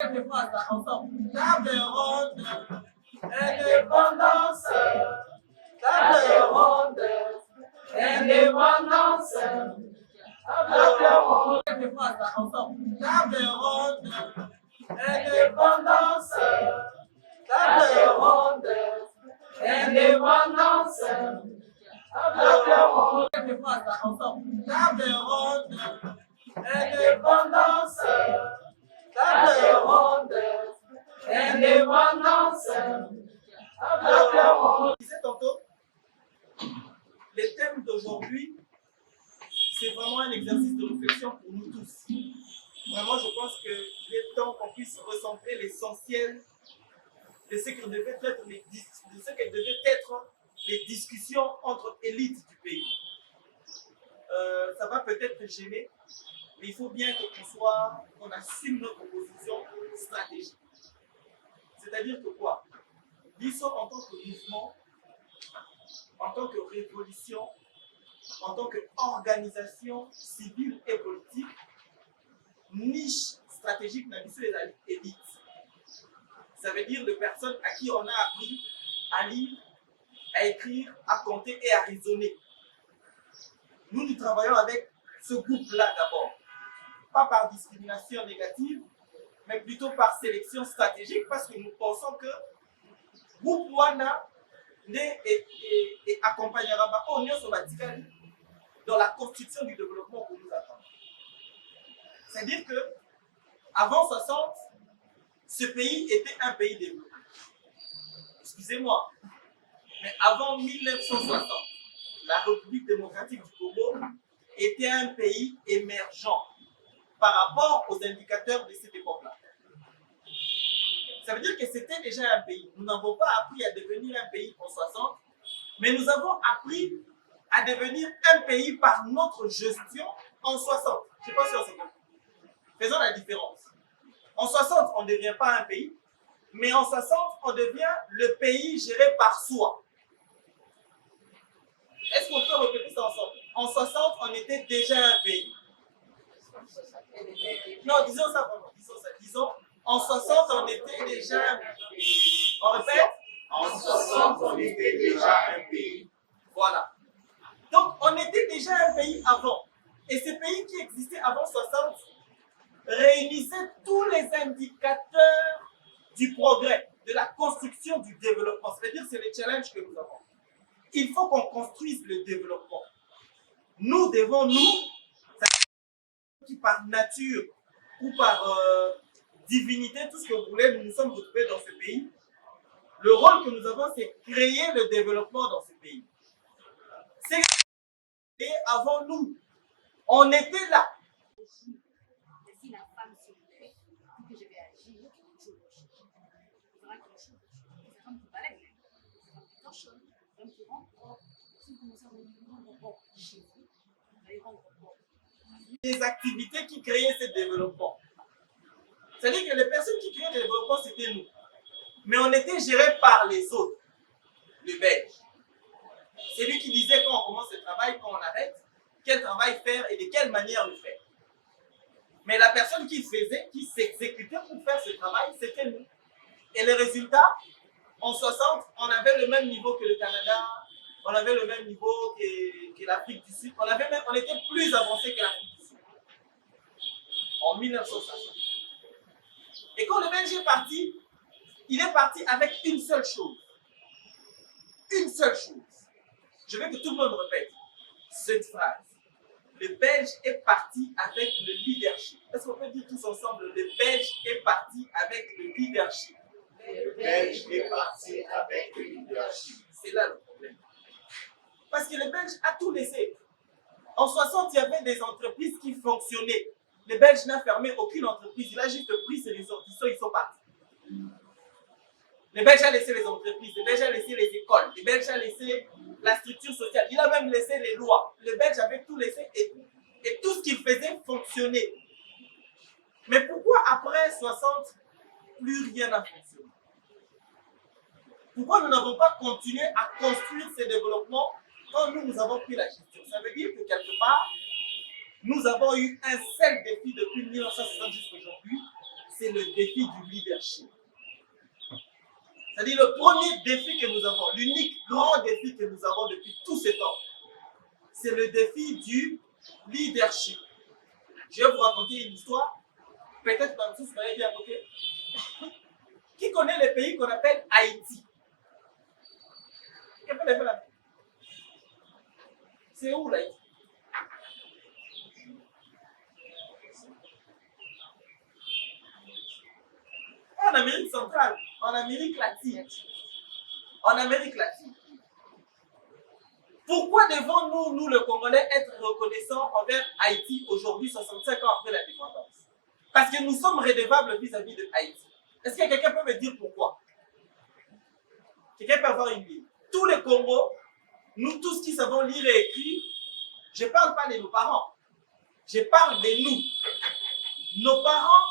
Ensemble. Table ronde, indépendance. Table ronde, indépendance. Table ronde. Ensemble. Table ronde, indépendance. Table ronde, indépendance. Table ronde. Ensemble. Table ronde, indépendance. Table ronde, indépendance. Table ronde. Je disais tantôt, les thèmes d'aujourd'hui, c'est vraiment un exercice de réflexion pour nous tous. Vraiment, je pense qu'il est temps qu'on puisse recentrer l'essentiel de ce que devaient être les discussions entre élites du pays. Ça va peut-être gêner, mais il faut bien qu'on assume notre position stratégique. C'est-à-dire que quoi? Disons en tant que mouvement, en tant que révolution, en tant qu'organisation civile et politique, niche stratégique n'a les élites. Ça veut dire de personnes à qui on a appris à lire, à écrire, à compter et à raisonner. Nous travaillons avec ce groupe-là d'abord. Pas par discrimination négative, mais plutôt par sélection stratégique, parce que nous pensons que groupe Wana et accompagnera dans la construction du développement pour nous attendre. C'est-à-dire que avant 60, ce pays était un pays développé. Excusez-moi, mais avant 1960, la République démocratique du Congo était un pays émergent par rapport aux indicateurs de cette époque-là. Ça veut dire que c'était déjà un pays. Nous n'avons pas appris à devenir un pays en 60, mais nous avons appris à devenir un pays par notre gestion en 60. Je ne sais pas si on s'est compris. Faisons la différence. En 60, on ne devient pas un pays, mais en 60, on devient le pays géré par soi. Est-ce qu'on peut répéter ça ensemble? En 60, on était déjà un pays. Non, disons ça vraiment. Disons, en 60, on était déjà un pays. On répète? En 60, on était déjà un pays. Voilà. Donc, on était déjà un pays avant. Et ce pays qui existait avant 60 réunissait tous les indicateurs du progrès, de la construction du développement. C'est-à-dire que c'est le challenge que nous avons. Il faut qu'on construise le développement. Nous devons, qui par nature ou par divinité, tout ce que vous voulez, nous nous sommes retrouvés dans ce pays. Le rôle que nous avons, c'est créer le développement dans ce pays. C'est et avant nous, on était là. Si la femme se lève, que je vais agir, je le change. Il faudra que je change. C'est comme tout balai. C'est comme tout change. Comme tout rend propre. Si vous commencez à rendre propre chez vous, vous allez rendre propre. Des activités qui créaient ce développement. C'est-à-dire que les personnes qui créaient le développement, c'était nous. Mais on était gérés par les autres. Le Belge. C'est lui qui disait quand on commence le travail, quand on arrête, quel travail faire et de quelle manière le faire. Mais la personne qui faisait, qui s'exécutait pour faire ce travail, c'était nous. Et les résultats, en 60, on avait le même niveau que le Canada, on avait le même niveau que l'Afrique du Sud, on était plus avancé que l'Afrique du Sud. En 1960. Et quand le Belge est parti, il est parti avec une seule chose. Une seule chose. Je veux que tout le monde répète cette phrase. Le Belge est parti avec le leadership. Est-ce qu'on peut dire tous ensemble, le Belge est parti avec le leadership? Le Belge est parti avec le leadership. C'est là le problème. Parce que le Belge a tout laissé. En 60, il y avait des entreprises qui fonctionnaient. Le Belge n'a fermé aucune entreprise. Il a juste pris ses ressortissants, ils sont partis. Le Belge a laissé les entreprises, le Belge a laissé les écoles, le Belge a laissé la structure sociale, il a même laissé les lois. Le Belge avait tout laissé et tout ce qu'il faisait fonctionnait. Mais pourquoi après 60, plus rien n'a fonctionné? Pourquoi nous n'avons pas continué à construire ces développements quand nous avons pris la gestion? Ça veut dire que quelque part, nous avons eu un seul défi depuis 1960 jusqu'à aujourd'hui, c'est le défi du leadership. C'est-à-dire le premier défi que nous avons, l'unique grand défi que nous avons depuis tous ces temps, c'est le défi du leadership. Je vais vous raconter une histoire, peut-être que vous m'avez bien raconté. Qui connaît le pays qu'on appelle Haïti? C'est où l'Haïti? En Amérique centrale, en Amérique latine. En Amérique latine. Pourquoi devons-nous, nous le Congolais, être reconnaissants envers Haïti aujourd'hui, 65 ans après l'indépendance? Parce que nous sommes redevables vis-à-vis de Haïti. Est-ce que quelqu'un peut me dire pourquoi? Quelqu'un peut avoir une idée? Tous les Congos, nous tous qui savons lire et écrire, je ne parle pas de nos parents, je parle de nous. Nos parents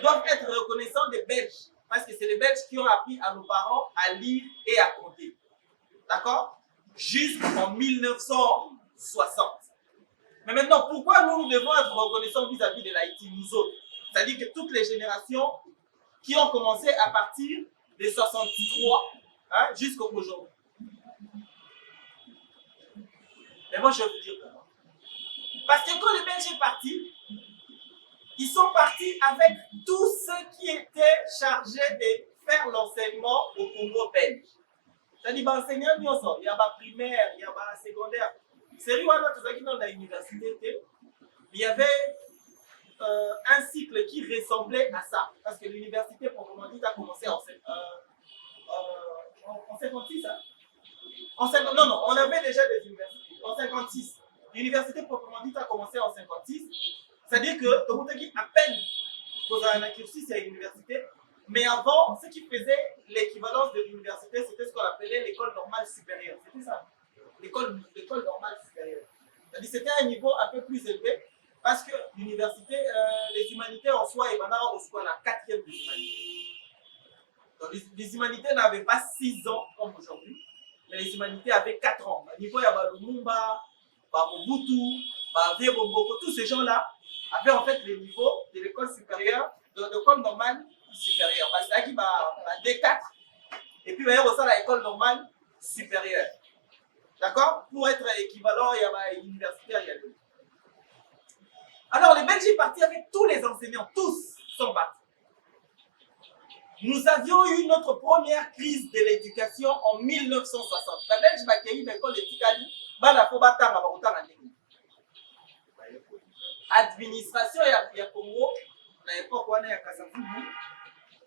doivent être reconnaissants des Belges, parce que c'est les Belges qui ont appris à nos parents à lire et à compter. D'accord? Jusqu'en 1960. Mais maintenant, pourquoi nous devons être reconnaissants vis-à-vis de l'Haïti, nous autres? C'est-à-dire que toutes les générations qui ont commencé à partir de 63 jusqu'à aujourd'hui. Mais moi, je vais vous dire pourquoi. Parce que quand les Belges sont partis, ils sont partis avec tous ceux qui étaient chargés de faire l'enseignement au Congo belge. C'est-à-dire, les enseignants, il y a la primaire, il y a la secondaire. C'est vrai, tout ça qui est dans l'université, il y avait un cycle qui ressemblait à ça. Parce que l'université, proprement dit, a commencé en 56. Non, on avait déjà des universités. En 56. L'université, proprement dit, a commencé en 56. C'est-à-dire que, tout le monde qui à peine posait un cursus à l'université. Mais avant, ce qui faisait l'équivalence de l'université, c'était ce qu'on appelait l'école normale supérieure. C'était ça. L'école normale supérieure. C'est-à-dire que c'était un niveau un peu plus élevé. Parce que l'université, les humanités en soi, et maintenant, on se voit la 4e des humanités. Donc, les humanités n'avaient pas 6 ans comme aujourd'hui, mais les humanités avaient 4 ans. Au niveau, il y avait Lumumba, Mobutu, Vieux-Boboko, tous ces gens-là avaient en fait le niveau de l'école supérieure, de l'école normale supérieure. Parce que là, il y a D4, et puis il y a aussi l'école normale supérieure. D'accord? Pour être équivalent, il y a l'universitaire, il y a deux. Alors, les Belges sont partis avec tous les enseignants, tous sont partis. Nous avions eu notre première crise de l'éducation en 1960. La Belge m'a accueilli l'école de Tikali, administration ya Congo, na époque wana ya Kasavubu,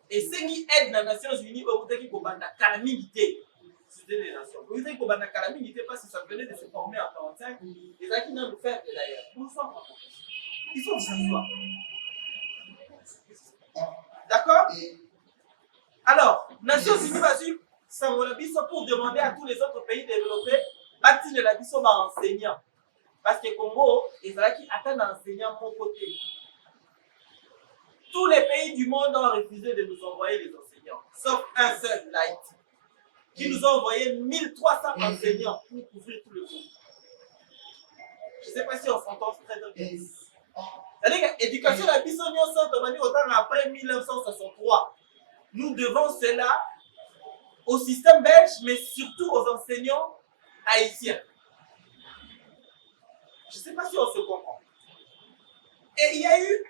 et sengi aide na Nations Unies au Boutaki Kobanda calamité. C'était des nations. Au Boutaki Kobanda calamité parce que ça venait de se former en 45. Les acquis n'ont fait d'ailleurs. Bonsoir. Il faut que ça soit. D'accord? Alors, Nations Unies va suivre Sangolabiso pour demander à tous les autres pays développés bâtir de la biso par enseignants. Parce que Congo, les qui attendent enseignants de mon côté. Tous les pays du monde ont refusé de nous envoyer les enseignants, sauf un seul, l'Haïti, qui nous a envoyé 1300 enseignants pour couvrir tout le monde. Je ne sais pas si on s'entend très bien. C'est-à-dire que l'éducation de la Bissonnion Saint-Omani, autant après 1963, nous devons cela au système belge, mais surtout aux enseignants haïtiens. Je ne sais pas si on se comprend. Et il y a eu,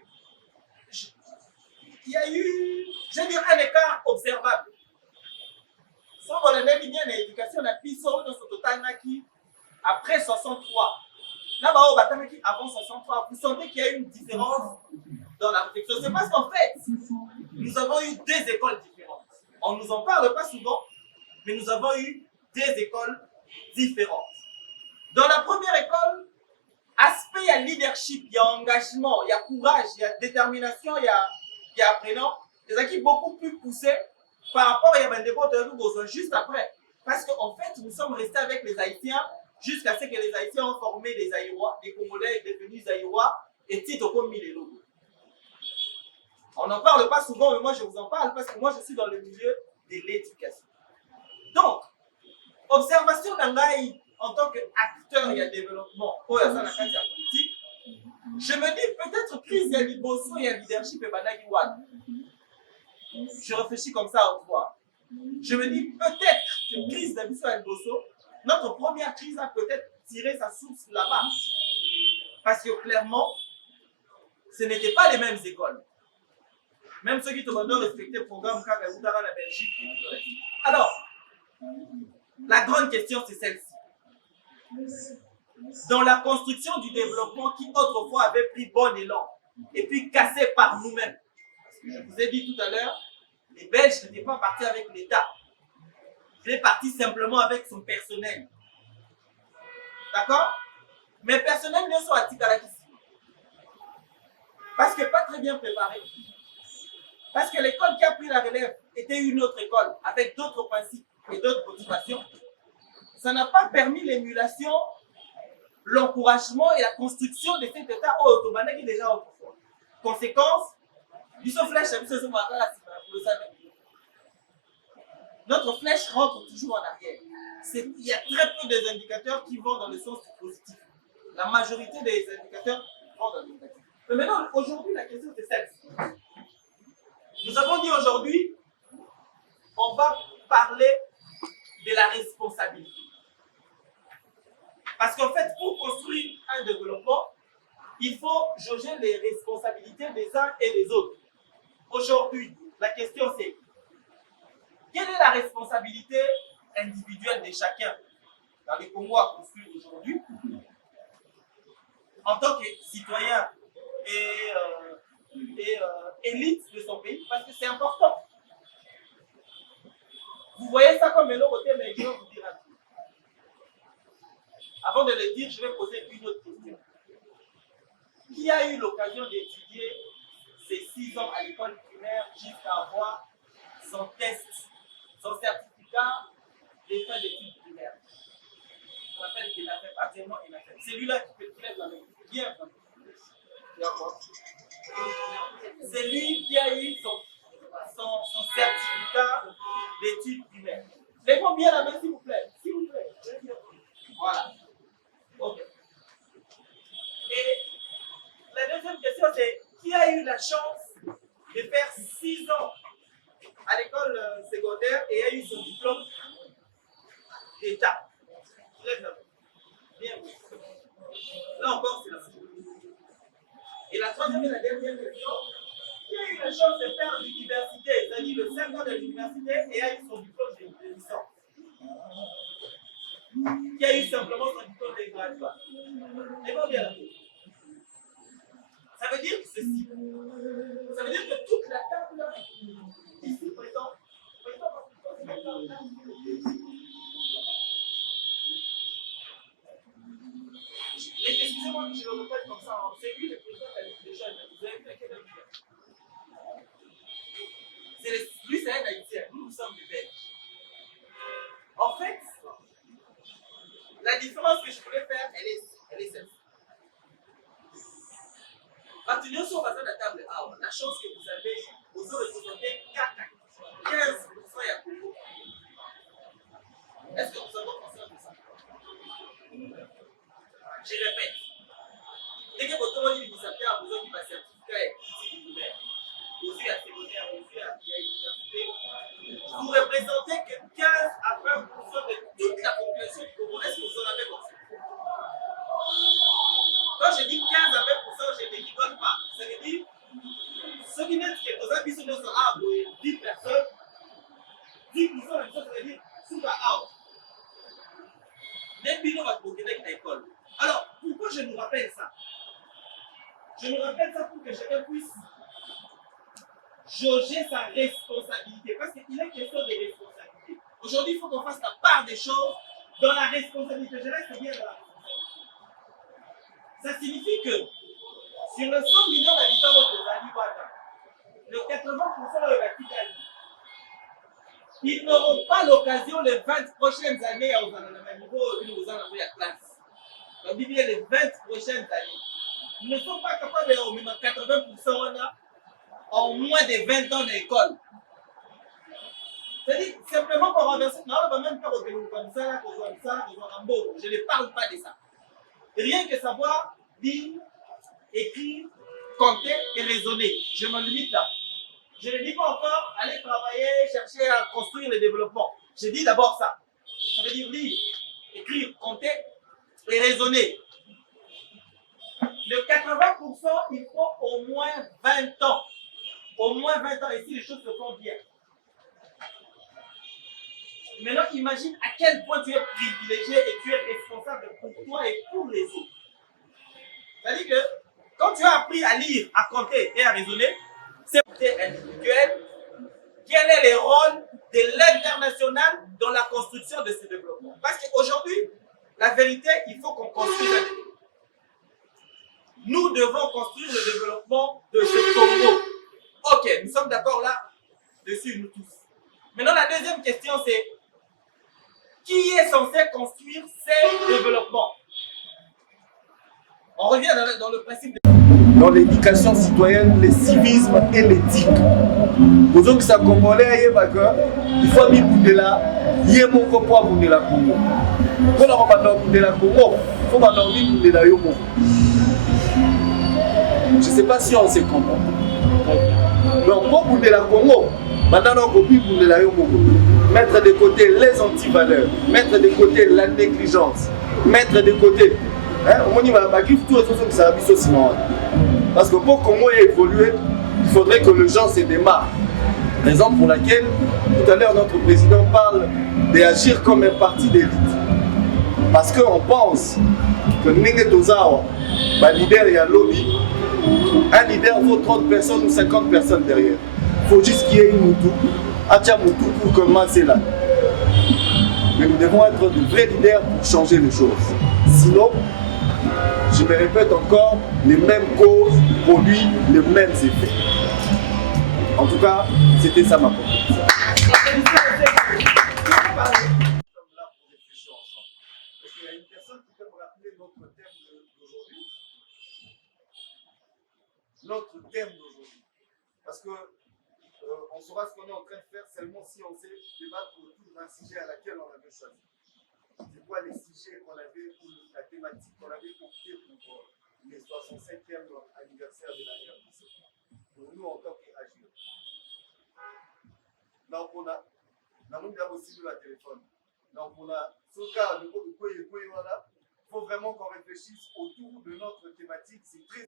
je veux dire, un écart observable. Si on a l'éducation de la Bissonnion Saint-Omani après 63, avant 63, vous sentez qu'il y a une différence dans la réflexion. C'est parce qu'en fait, nous avons eu deux écoles différentes. On ne nous en parle pas souvent, mais nous avons eu deux écoles différentes. Dans la première école, aspect, il y a leadership, il y a engagement, il y a courage, il y a détermination, il y a apprenant. C'est ça qui est beaucoup plus poussé par rapport à Yabandebo de juste après. Parce qu'en fait, nous sommes restés avec les Haïtiens jusqu'à ce que les Haïtiens ont formé des Aïrois, des Congolais devenus Aïrois et Tito comme Milelo. On n'en parle pas souvent, mais moi je vous en parle parce que moi je suis dans le milieu de l'éducation. Donc, observation d'Angaï en tant qu'acteur et développement, pour la politique, Je me dis peut-être crise ya liboso ya leadership et bandaki wana. Je réfléchis comme ça au fois. Je me dis peut-être que crise d'habitation à liboso, notre première crise a peut-être tiré sa source là-bas. Parce que clairement, ce n'étaient pas les mêmes écoles. Même ceux qui te demandent de respecter le programme Kagaoutara, la Belgique et tout le reste. Alors, la grande question c'est celle-ci. Dans la construction du développement qui autrefois avait pris bon élan et puis cassé par nous-mêmes. Parce que je vous ai dit tout à l'heure, les Belges n'étaient pas partis avec l'État. Ils étaient partis simplement avec son personnel. D'accord? Mais personnel ne soit à parce que pas très bien préparé. Parce que l'école qui a pris la relève était une autre école avec d'autres principes et d'autres motivations. Ça n'a pas permis l'émulation, l'encouragement et la construction de cet État automane qui est déjà autrefois. Conséquence, notre flèche rentre toujours en arrière. Il y a très peu d'indicateurs qui vont dans le sens positif. La majorité des indicateurs vont dans le négatif. Mais maintenant, aujourd'hui, la question c'est celle-ci. Nous avons dit aujourd'hui, on va parler de la responsabilité. Parce qu'en fait, pour construire un développement, il faut jauger les responsabilités des uns et des autres. Aujourd'hui, la question c'est, quelle est la responsabilité individuelle de chacun dans les Congo à construire aujourd'hui en tant que citoyen et élite de son pays, parce que c'est important. Vous voyez ça comme un autre thème, mais je vais vous dire un truc. Avant de le dire, je vais poser une autre question. Qui a eu l'occasion d'étudier ces 6 ans à l'école primaire jusqu'à avoir son test, son certificat des fins d'études primaires? On appelle qu'il a fait partiellement et il a fait. Celui-là qui peut lève la main. Bien. C'est lui qui a eu son certificat d'études primaires. Lèvons bien la main, s'il vous plaît. S'il vous plaît. Voilà. Ok. Et la deuxième question, c'est qui a eu la chance de faire 6 ans à l'école secondaire et a eu son diplôme d'État? Lève la main. Bien. Là encore, c'est la chose. Et la troisième et la dernière question, qui a eu la chance de faire l'université, c'est-à-dire le 5 ans de l'université et a eu son diplôme de licence? Qui a eu simplement son diplôme de graduat? Et bon, bien la chose. Ça veut dire ceci. Ça veut dire que toute la table ici présente, excusez-moi que je le répète comme ça, hein. C'est lui le président de la Ligue des jeunes. Vous avez vu laquelle c'est lui, c'est un Haïtien. Nous sommes des Belges. En fait, la différence que je voulais faire, elle est celle-ci. Maintenant, sur la table, la chance que vous avez, vous représentez 15% à Congo. Est-ce que vous avez conscience de ça? Je répète. Dès que votre monde dit que ça fait un besoin qui va certificat et qui est aussi à secondaire, aussi à l'université, vous représentez que 15 à 20% de toute la population du Congo. Est-ce que vous en avez conscience? Quand je dis 15 à 20%, je ne rigole pas. Ça veut dire, ceux qui n'êtes que aux habits de son arbre, 10 personnes, 10% de ça veut dire, sous la arbre. Les bilans vont te à l'école. Alors, pourquoi je nous rappelle ça? Je nous rappelle ça pour que chacun puisse jauger sa responsabilité. Parce qu'il est question de responsabilité. Aujourd'hui, il faut qu'on fasse la part des choses dans la responsabilité. Je reste bien dans la responsabilité. Ça signifie que sur le 100 millions d'habitants de Zaliwata, le 80% de la Kigali, ils n'auront pas l'occasion les 20 prochaines années à niveau de la classe. Donc, il y a les 20 prochaines années. Ils ne sont pas capables de faire 80% en moins de 20 ans d'école. C'est-à-dire, simplement pour renverser, non, on va même pas retenir comme ça, je ne parle pas de ça. Rien que savoir dire écrire, compter et raisonner. Je me limite là. Je ne dis pas encore aller travailler, chercher à construire le développement. Je dis d'abord ça. Ça veut dire lire, écrire, compter et raisonner. De 80%, il faut au moins 20 ans. Au moins 20 ans, et si les choses se font bien. Maintenant, imagine à quel point tu es privilégié et tu es responsable pour toi et pour les autres. C'est-à-dire que quand tu as appris à lire, à compter et à raisonner, c'est individuel. Quel est le rôle de l'international dans la construction de ce développement? Parce qu'aujourd'hui, la vérité, il faut qu'on construise un développement. Nous devons construire le développement de ce Congo. Ok, nous sommes d'accord là dessus, nous tous. Maintenant, la deuxième question, c'est qui est censé construire ces développements? On revient dans le principe de... Dans l'éducation citoyenne, le civisme et l'éthique. Pour ceux qui sont congolais, il faut que là, il y ait mon copain pour la Congo. Quand on va dans la Congo, il faut que la Yomo. Je ne sais pas si on se comprend. Donc, pour la Congo, maintenant on copie pour la Yomo. Mettre de côté les antivaleurs, mettre de côté la négligence, mettre de côté. On y va tout le monde qui s'habille sinon. Parce que pour Congo évoluer, il faudrait que les gens se démarquent. Raison pour laquelle, tout à l'heure, notre président parle d'agir comme un parti d'élite. Parce qu'on pense que Ninge Tozawa, un leader et un lobby, un leader vaut 30 personnes ou 50 personnes derrière. Il faut juste qu'il y ait une Moutou, Atia Moutou pour commencer là. Mais nous devons être de vrais leaders pour changer les choses. Sinon, je me répète encore, les mêmes causes produisent les mêmes effets. En tout cas, c'était ça ma proposition. Est-ce qu'il y a une personne qui peut me rappeler notre thème d'aujourd'hui? Notre thème d'aujourd'hui. Parce que on saura ce qu'on est en train de faire seulement si on sait débattre autour d'un sujet à laquelle on avait choisi. C'est quoi les sujets qu'on avait pour la thématique qu'on avait opté pour les 65e anniversaire de la RDC. Pour nous en tant qu'AGIR. Donc on a aussi de la téléphone. Donc on a ce cas de quoi il faut vraiment qu'on réfléchisse autour de notre thématique. C'est très